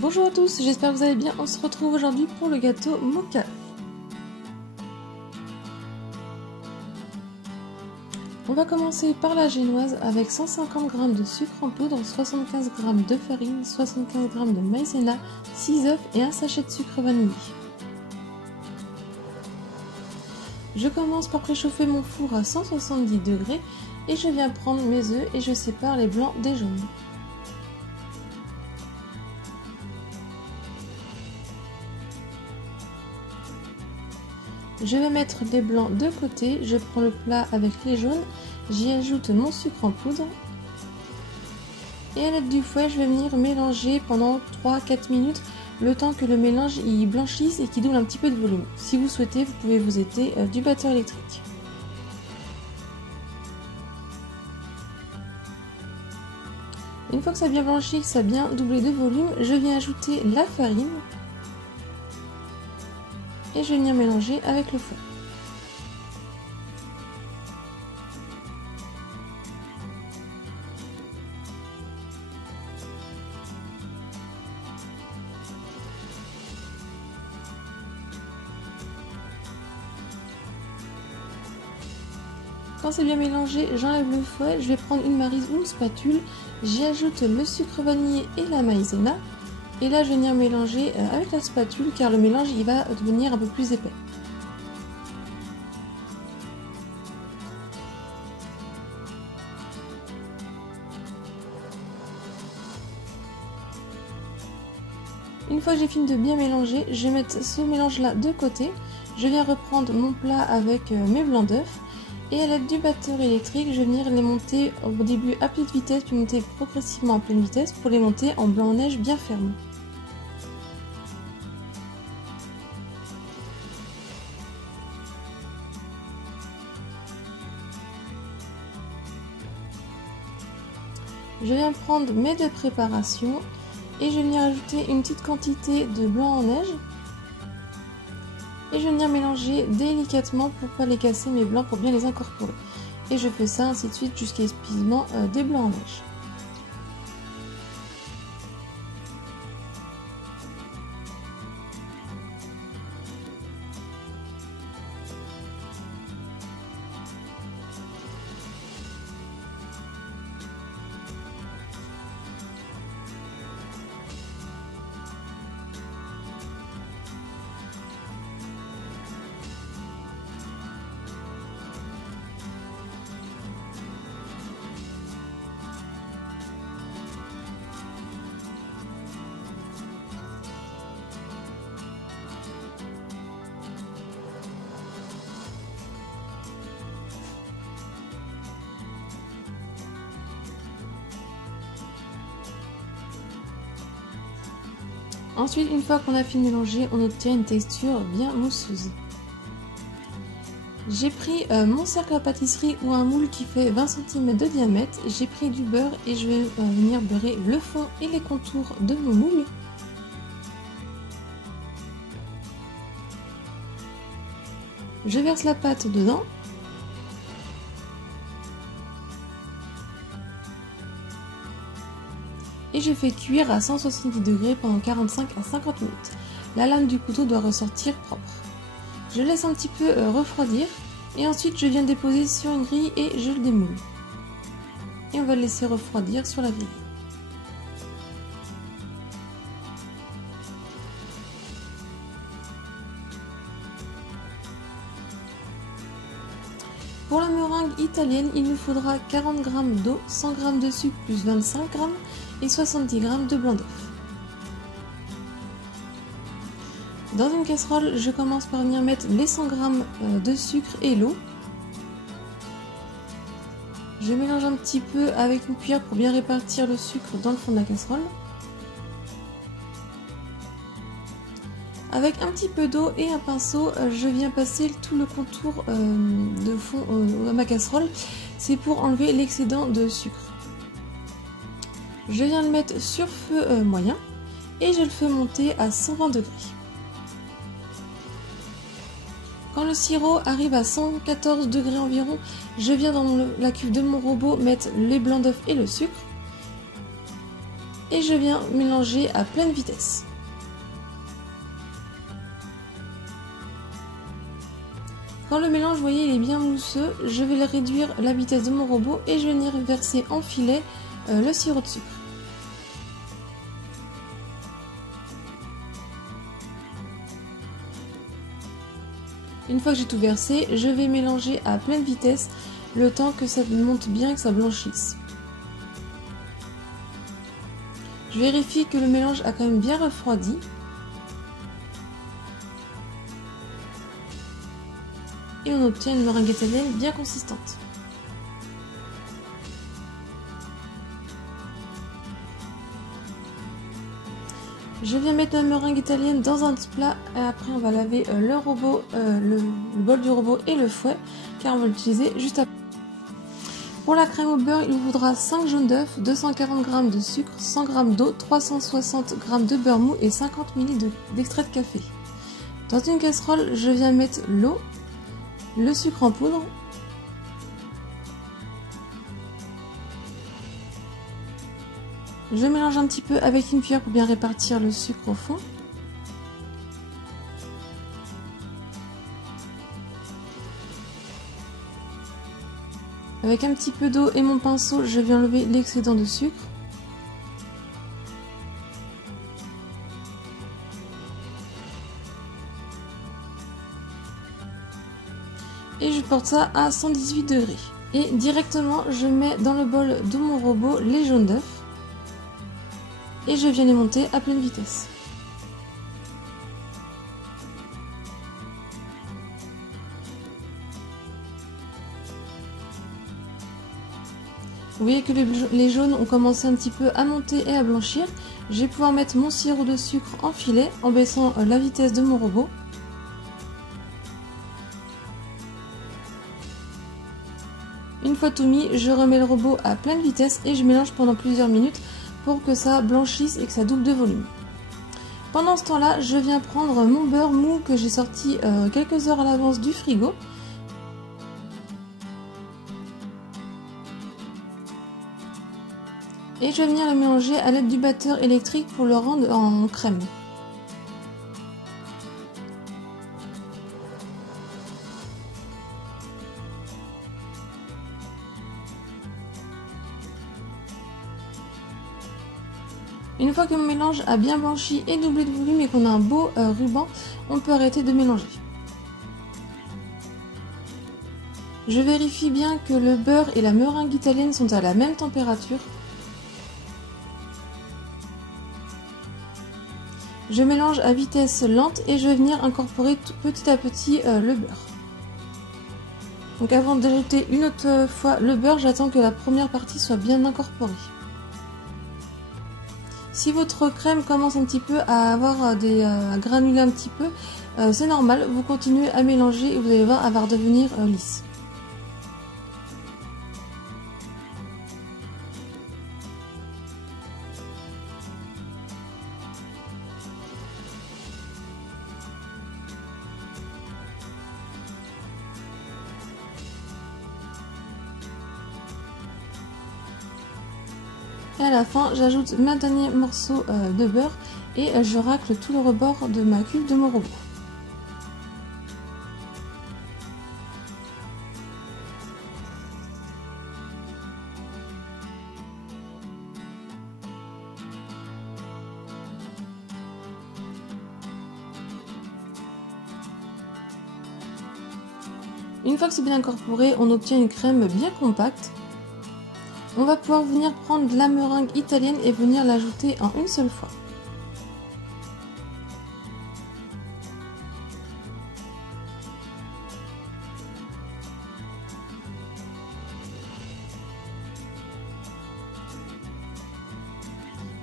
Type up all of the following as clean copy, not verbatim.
Bonjour à tous, j'espère que vous allez bien. On se retrouve aujourd'hui pour le gâteau mocha. On va commencer par la génoise avec 150 g de sucre en poudre, 75 g de farine, 75 g de maïzena, 6 œufs et un sachet de sucre vanillé. Je commence par préchauffer mon four à 170 degrés et je viens prendre mes œufs et je sépare les blancs des jaunes. Je vais mettre les blancs de côté, je prends le plat avec les jaunes, j'y ajoute mon sucre en poudre et à l'aide du fouet je vais venir mélanger pendant 3-4 minutes le temps que le mélange y blanchisse et qu'il double un petit peu de volume. Si vous souhaitez, vous pouvez vous aider du batteur électrique. Une fois que ça a bien blanchi, que ça a bien doublé de volume, je viens ajouter la farine. Et je vais venir mélanger avec le fouet. Quand c'est bien mélangé, j'enlève le fouet, je vais prendre une maryse ou une spatule, j'y ajoute le sucre vanillé et la maïzena. Et là je vais venir mélanger avec la spatule car le mélange il va devenir un peu plus épais. Une fois que j'ai fini de bien mélanger, je vais mettre ce mélange là de côté. Je viens reprendre mon plat avec mes blancs d'œufs et à l'aide du batteur électrique je vais venir les monter au début à petite vitesse puis monter progressivement à pleine vitesse pour les monter en blanc-neige bien ferme. Je viens prendre mes deux préparations et je vais venir ajouter une petite quantité de blanc en neige et je vais venir mélanger délicatement pour ne pas les casser mes blancs pour bien les incorporer. Et je fais ça ainsi de suite jusqu'à l'épuisement des blancs en neige. Ensuite, une fois qu'on a fini de mélanger, on obtient une texture bien mousseuse. J'ai pris mon cercle à pâtisserie ou un moule qui fait 20 cm de diamètre. J'ai pris du beurre et je vais venir beurrer le fond et les contours de mon moule. Je verse la pâte dedans. Et je fais cuire à 170 degrés pendant 45 à 50 minutes. La lame du couteau doit ressortir propre. Je laisse un petit peu refroidir et ensuite je viens déposer sur une grille et je le démoule. Et on va le laisser refroidir sur la grille. Pour la meringue italienne, il nous faudra 40 g d'eau, 100 g de sucre plus 25 g et 70 g de blanc d'œuf. Dans une casserole, je commence par venir mettre les 100 g de sucre et l'eau. Je mélange un petit peu avec une cuillère pour bien répartir le sucre dans le fond de la casserole. Avec un petit peu d'eau et un pinceau, je viens passer tout le contour de fond à ma casserole. C'est pour enlever l'excédent de sucre. Je viens le mettre sur feu moyen et je le fais monter à 120 degrés. Quand le sirop arrive à 114 degrés environ, je viens dans la cuve de mon robot mettre les blancs d'œufs et le sucre. et je viens mélanger à pleine vitesse. Quand le mélange, vous voyez, il est bien mousseux, je vais réduire la vitesse de mon robot et je vais venir verser en filet le sirop de sucre. Une fois que j'ai tout versé, je vais mélanger à pleine vitesse le temps que ça monte bien et que ça blanchisse. Je vérifie que le mélange a quand même bien refroidi. Et on obtient une meringue italienne bien consistante. Je viens mettre ma meringue italienne dans un plat et après on va laver le robot, le bol du robot et le fouet car on va l'utiliser juste après. Pour la crème au beurre, il vous faudra 5 jaunes d'œufs, 240 g de sucre, 100 g d'eau, 360 g de beurre mou et 50 ml d'extrait de café. Dans une casserole, je viens mettre l'eau, le sucre en poudre, je mélange un petit peu avec une cuillère pour bien répartir le sucre au fond. Avec un petit peu d'eau et mon pinceau, je vais enlever l'excédent de sucre. Et je porte ça à 118 degrés. Et directement, je mets dans le bol de mon robot les jaunes d'œufs. Et je viens les monter à pleine vitesse. Vous voyez que les jaunes ont commencé un petit peu à monter et à blanchir. Je vais pouvoir mettre mon sirop de sucre en filet en baissant la vitesse de mon robot. Une fois tout mis, je remets le robot à pleine vitesse et je mélange pendant plusieurs minutes pour que ça blanchisse et que ça double de volume. Pendant ce temps-là, je viens prendre mon beurre mou que j'ai sorti quelques heures à l'avance du frigo. Et je vais venir le mélanger à l'aide du batteur électrique pour le rendre en crème. Une fois que mon mélange a bien blanchi et doublé de volume et qu'on a un beau ruban, on peut arrêter de mélanger. Je vérifie bien que le beurre et la meringue italienne sont à la même température. Je mélange à vitesse lente et je vais venir incorporer petit à petit le beurre. Donc avant d'ajouter une autre fois le beurre, j'attends que la première partie soit bien incorporée. Si votre crème commence un petit peu à avoir à granuler un petit peu, c'est normal, vous continuez à mélanger et vous allez voir, elle va redevenir lisse. Et à la fin, j'ajoute mon dernier morceau de beurre et je racle tout le rebord de ma cuve de mon robot. Une fois que c'est bien incorporé, on obtient une crème bien compacte. On va pouvoir venir prendre de la meringue italienne et venir l'ajouter en une seule fois.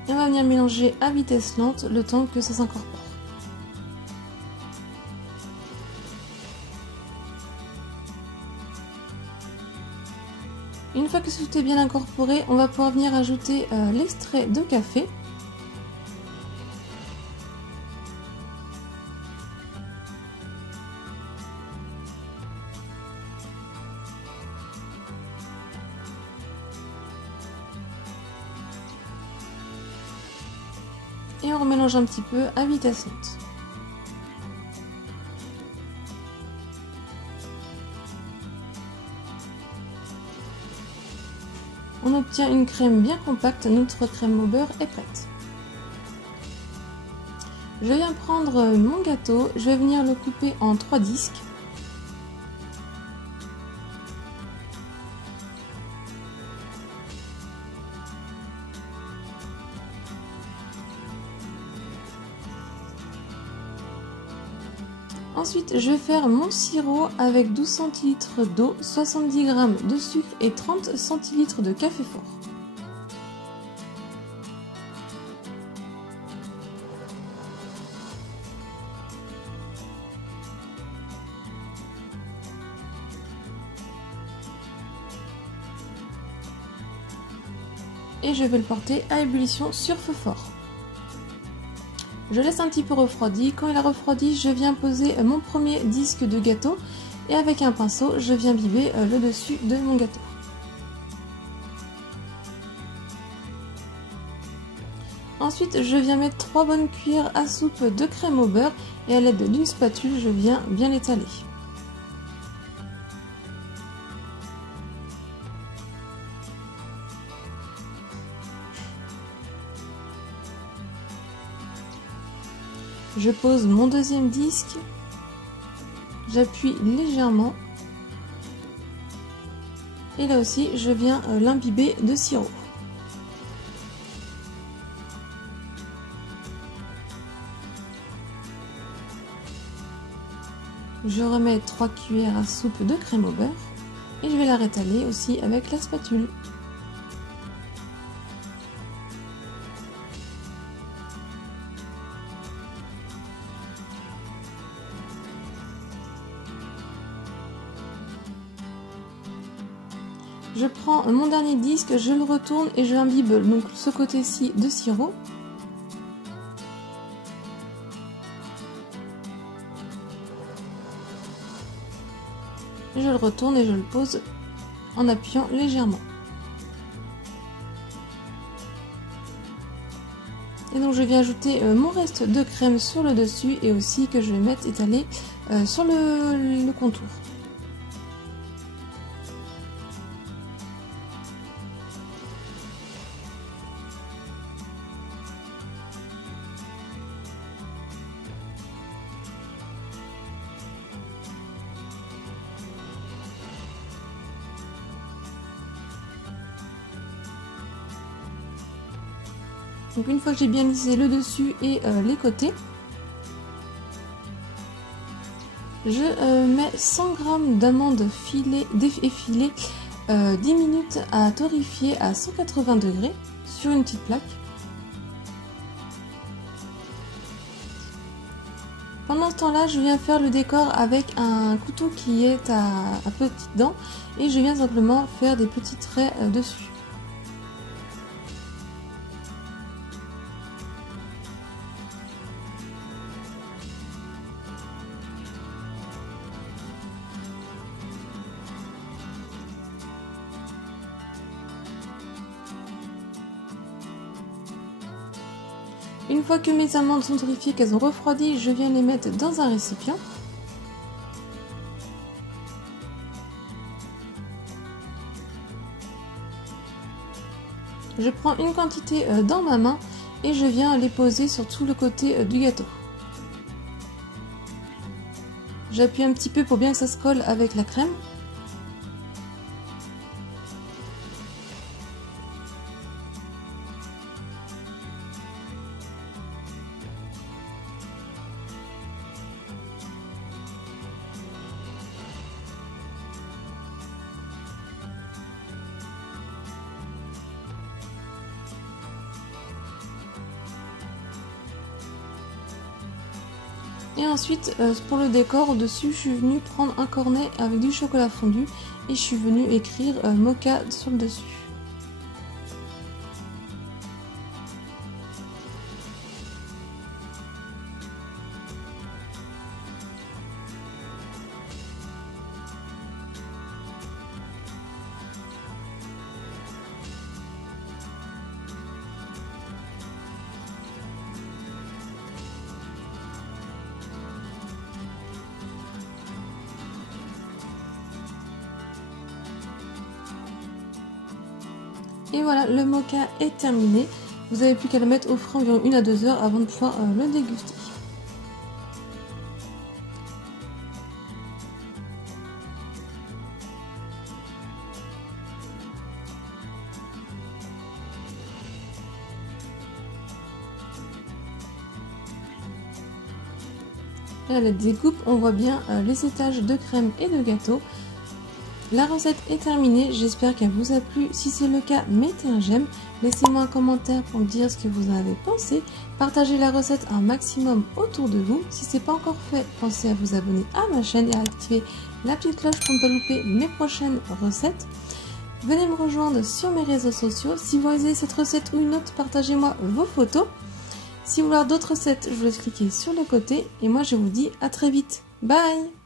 Et on va venir mélanger à vitesse lente le temps que ça s'incorpore. Une fois que tout est bien incorporé, on va pouvoir venir ajouter l'extrait de café. Et on remélange un petit peu à vitesse haute. On obtient une crème bien compacte, notre crème au beurre est prête. Je viens prendre mon gâteau, je vais venir le couper en 3 disques. Ensuite, je vais faire mon sirop avec 12 centilitres d'eau, 70 g de sucre et 30 centilitres de café fort. Et je vais le porter à ébullition sur feu fort. Je laisse un petit peu refroidi. Quand il a refroidi, je viens poser mon premier disque de gâteau et avec un pinceau, je viens biber le dessus de mon gâteau. Ensuite, je viens mettre 3 bonnes cuillères à soupe de crème au beurre et à l'aide d'une spatule, je viens bien l'étaler. Je pose mon deuxième disque, j'appuie légèrement et là aussi je viens l'imbiber de sirop. Je remets 3 cuillères à soupe de crème au beurre et je vais la rétaler aussi avec la spatule. Je prends mon dernier disque, je le retourne et je l'imbibe donc ce côté-ci de sirop. Je le retourne et je le pose en appuyant légèrement. Et donc je viens ajouter mon reste de crème sur le dessus et aussi que je vais mettre étalé sur le contour. Donc une fois que j'ai bien lissé le dessus et les côtés, je mets 100 g d'amandes effilées 10 minutes à torréfier à 180 degrés sur une petite plaque. Pendant ce temps-là, je viens faire le décor avec un couteau qui est à petites dents et je viens simplement faire des petits traits dessus. Une fois que mes amandes sont torréfiées, qu'elles ont refroidi, je viens les mettre dans un récipient. Je prends une quantité dans ma main et je viens les poser sur tout le côté du gâteau. J'appuie un petit peu pour bien que ça se colle avec la crème. Et ensuite, pour le décor, au-dessus, je suis venue prendre un cornet avec du chocolat fondu et je suis venue écrire Mocha sur le dessus. Et voilà, le mocha est terminé. Vous n'avez plus qu'à le mettre au frais environ 1 à 2 heures avant de pouvoir le déguster. Et à la découpe, on voit bien les étages de crème et de gâteau. La recette est terminée, j'espère qu'elle vous a plu. Si c'est le cas, mettez un j'aime. Laissez-moi un commentaire pour me dire ce que vous en avez pensé. Partagez la recette un maximum autour de vous. Si ce n'est pas encore fait, pensez à vous abonner à ma chaîne et à activer la petite cloche pour ne pas louper mes prochaines recettes. Venez me rejoindre sur mes réseaux sociaux. Si vous avez cette recette ou une autre, partagez-moi vos photos. Si vous voulez d'autres recettes, je vous laisse cliquer sur le côté. Et moi, je vous dis à très vite. Bye!